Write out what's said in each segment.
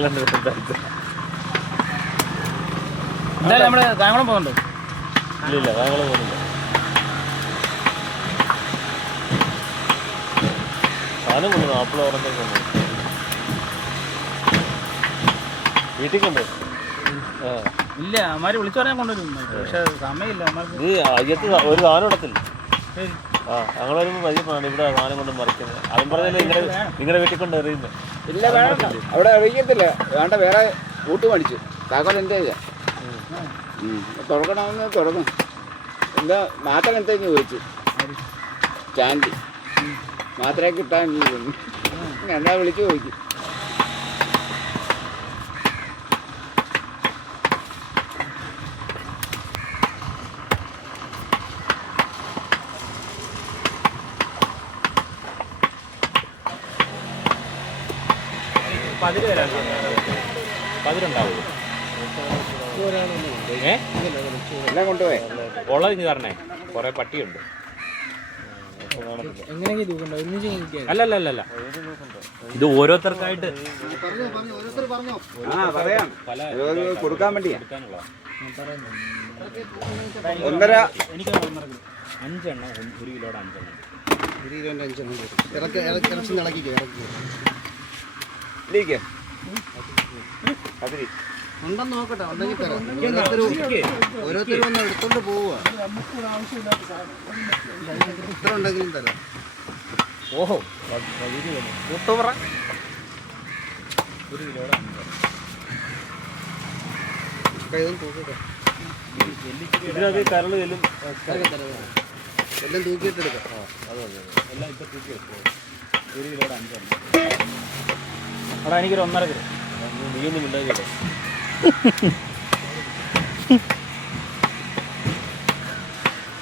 സംസാരിച്ചു എന്തായാലും നമ്മൾ കായംകുളം പോകുന്നുണ്ട്? ഇല്ല ഇല്ല ഞങ്ങൾ പോകുന്നില്ല. സാധനം കൊണ്ടു ആപ്പിൾ ഓറഞ്ചൊക്കെ വീട്ടിൽ കൊണ്ടു ആ. ഇല്ല അമ്മാര് വിളിച്ചു പറയാൻ കൊണ്ടുവരും. പക്ഷെ സമയമില്ല അമ്മാർക്ക് ഇത് അയ്യത്ത് ഒരു സാധനം ഇടത്തില്ല. ശരി. ആ ഞങ്ങൾ വരുമ്പോൾ പതിയപ്പാണ് ഇവിടെ സാധനം കൊണ്ട് മറിക്കുന്നത് അതും പറഞ്ഞല്ലേ നിങ്ങളുടെ നിങ്ങളുടെ വീട്ടിൽ കൊണ്ട് എറിയുന്നത് ഇല്ല വേണ്ട. അവിടെ അറിയിക്കത്തില്ല വേണ്ട വേറെ കൂട്ട് മേടിച്ചു. താക്കോൽ എന്താ തുടങ്ങണമെന്ന് തുറക്കണമെന്ന് തുറന്നു. എന്താ മാത്രം എന്തെങ്കിലും ചോദിച്ചു. സ്റ്റാൻഡ് മാത്രമേ കിട്ടാൻ എന്താ എന്നാ വിളിച്ചു ചോദിച്ചു പതിര് വരാൻ പതിരുണ്ടാവുമോ ഏ? എല്ലാം കൊണ്ടുപോയേ? ഉള്ളത് ഇനി തരണേ കുറെ പട്ടിയുണ്ട്. അല്ല അല്ല അല്ല അല്ല ഇത് ഓരോരുത്തർക്കായിട്ട്. ആ പറയാം. കൊടുക്കാൻ വേണ്ടിയാ. ഒന്നര എനിക്ക് ഒന്നര കിലോ. അഞ്ചെണ്ണം ഒന്ന് ഒരു കിലോയുടെ അഞ്ചെണ്ണം ഇല്ലേക്ക് അതിരി ഉണ്ടെന്ന് നോക്കട്ടെ ഉണ്ടെങ്കിൽ തരാം. ഓരോരുത്തർ ഓരോരുത്തർ വന്ന് എടുത്തോണ്ട് പോവുക ഉണ്ടെങ്കിലും തരാം. ഓഹോ കൂട്ടുപറ ഒക്കെ ഇതും തൂക്കട്ടെ ഇതിനകത്ത് കരൾ ചെല്ലും എല്ലാം തൂക്കിയിട്ടെടുക്കാം ആ എടുക്കാം എല്ലാം ഇപ്പൊ തൂക്കി വെച്ചു. ഒരു കിലോയുടെ അഞ്ചെണ്ണം അവിടെ എനിക്കൊരു ഒന്നര കിലോ. നീയൊന്നും ഉണ്ടാകില്ല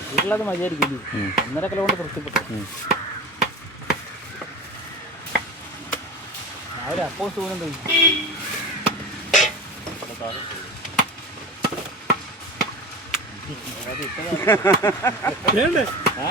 വീട്ടിലത് മതിയായിരിക്കും ഒന്നര കിലോ കൊണ്ട് തൃപ്തിപ്പെട്ടു. രാവിലെ അപ്പോൾ സൂര്യൻ തോന്നി. ആ.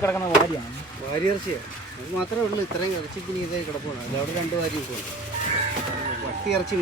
ഈ കിടക്കുന്ന വാരിയാണ്. വാരിയിറച്ചിയാ. അത് മാത്രമേ ഉള്ളൂ ഇത്രയും ഇറച്ചിക്ക് നീ ഇതേ കിടപ്പുള്ളൂ. അതവിടെ രണ്ട് വാരി പോകും പട്ടി ഇറച്ചി